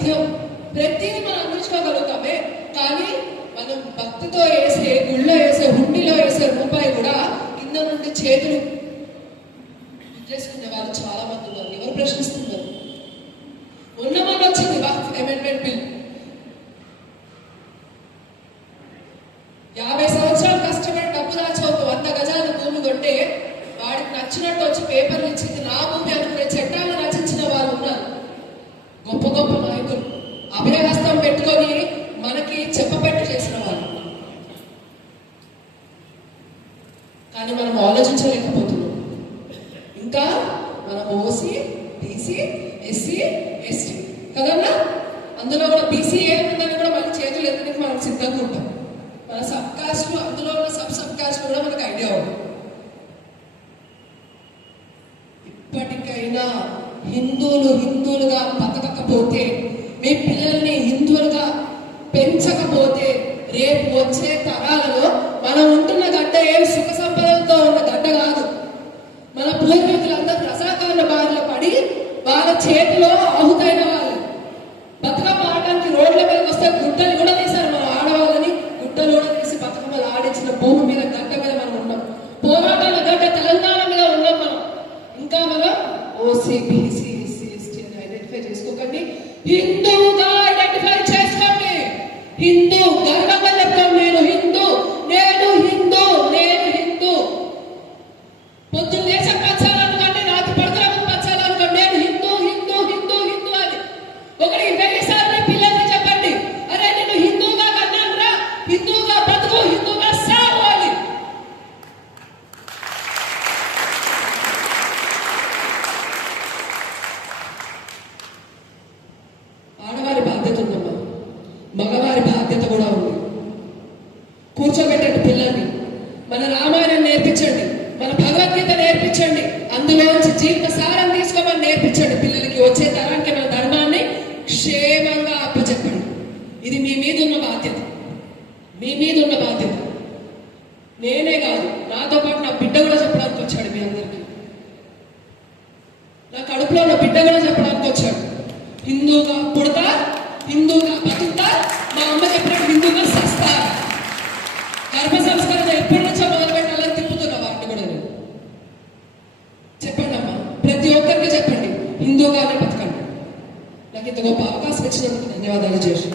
వైద్యం ప్రతిదీ మనం అందించుకోగలుగుతామే. కానీ మనం భక్తితో వేసే గుళ్ళో వేసే హుండీలో వేసే రూపాయి కూడా కింద నుండి చేతులు చేసుకునే వాళ్ళు చాలా మంది ఉన్నారు. ఎవరు ప్రశ్నిస్తున్నారు? మొన్న వచ్చింది వక్ఫ్ అమెండ్మెంట్ బిల్. 50 సంవత్సరాలు కష్టపడి డబ్బు దాచి ఒక 100 గజాల భూమి కొంటే వాడికి నచ్చినట్టు వచ్చి పేపర్లు ఇచ్చింది నా భూమి అనుకునే చట్టాలు రచించిన వాళ్ళు ఉన్నారు. గొప్ప గొప్ప నాయకులు అభయహస్తం పెట్టుకొని మనకి చెప్పపెట్టు చేసిన వాళ్ళు. కానీ మనం ఆలోచించలేకపోతున్నాం. ఇంకా మనం ఓసీ, బీసీ, ఎస్సీ, ఎస్టీ కదన్నా, అందులో కూడా బీసీఏ ఉందని కూడా మళ్ళీ చేతులు ఎత్తడానికి మనం సిద్ధంగా ఉంటాం. మన సబ్ కాస్ట్, అందులో ఉన్న సబ్ కాస్ట్ కూడా మనకు ఐడియా ఉంది. ఇప్పటికైనా హిందువులుగా బతకకపోతే, మీ పిల్లల్ని హిందువులుగా పెంచకపోతే రేపు వచ్చే తరాలలో మనం ఉంటున్న గడ్డ ఏం సుఖ సంపదలతో ఉన్న గడ్డ కాదు. మన పూర్వీకులందరూ రసాకాల బారిలో పడి వాళ్ళ చేతిలో ఆహుతైన వాళ్ళు. బతుకమ్మ ఆడడానికి రోడ్ల మీదకి వస్తే గుట్టలు కూడా తీశారు. మనం ఆడవాళ్ళని గుట్టలు కూడా తీసి బతుకమ్మలు ఆడించిన భూమి మీద గడ్డ మీద మనం ఉన్నాం. పోరాటాల గడ్డ తెలంగాణ మీద ఉన్నాం మనం. ఇంకా మనం ఓసీ, బీసీ, ఎస్సీ, ఎస్టీ అని ఐడెంటిఫై చేసుకోకండి. హిందువుగా ఐడెంటిఫై చేసుకోండి. హిందూ గర్వంగా చెప్తాం, నేను హిందూ, నేను హిందూ, నేను హిందూ. పొద్దున్న లేచే పచ్చాలనుకోండి, రాత్రి పడుకున్నప్పుడు పచ్చాలనుకోండి, నేను హిందూ హిందూ హిందూ హిందూ అని ఒకరికి 1000 సార్లు పిల్లల్ని చెప్పండి. అరే నేను హిందూగా కన్నానురా, హిందూగా బతుకు, హిందూగా సాగు అని. ఆడవారి బాధ్యత ఉందమ్మా, మగవారి బాధ్యత కూడా ఉంది. కూర్చోబెట్టండి పిల్లల్ని, మన రామాయణం నేర్పించండి, మన భగవద్గీత నేర్పించండి, అందులోంచి జీవిత సారం తీసుకోమని నేర్పించండి పిల్లలకి. వచ్చే తరానికి మన ధర్మాన్ని క్షేమంగా అప్పచెప్పండి. ఇది మీ మీద ఉన్న బాధ్యత, మీ మీద ఉన్న బాధ్యత. నేనే కాదు, నాతో పాటు నా బిడ్డ కూడా చెప్పడానికి వచ్చాడు. మీ అందరికీ నా కడుపులో ఉన్న బిడ్డ కూడా చెప్పడానికి వచ్చాడు. హిందూగా పుడతా, హిందూగా బతుకుతా, మా అమ్మ చెప్పినట్టు హిందూగా సస్తా. గర్భ సంస్కరణ ఎప్పటి నుంచో మొదలు పెట్టాలని తిప్పుతున్నా వాటిని కూడా నేను. చెప్పండి అమ్మా, ప్రతి ఒక్కరికి చెప్పండి, హిందూగానే బతకండి. నాకు ఇంత గొప్ప అవకాశం ఇచ్చినందుకు ధన్యవాదాలు చేసి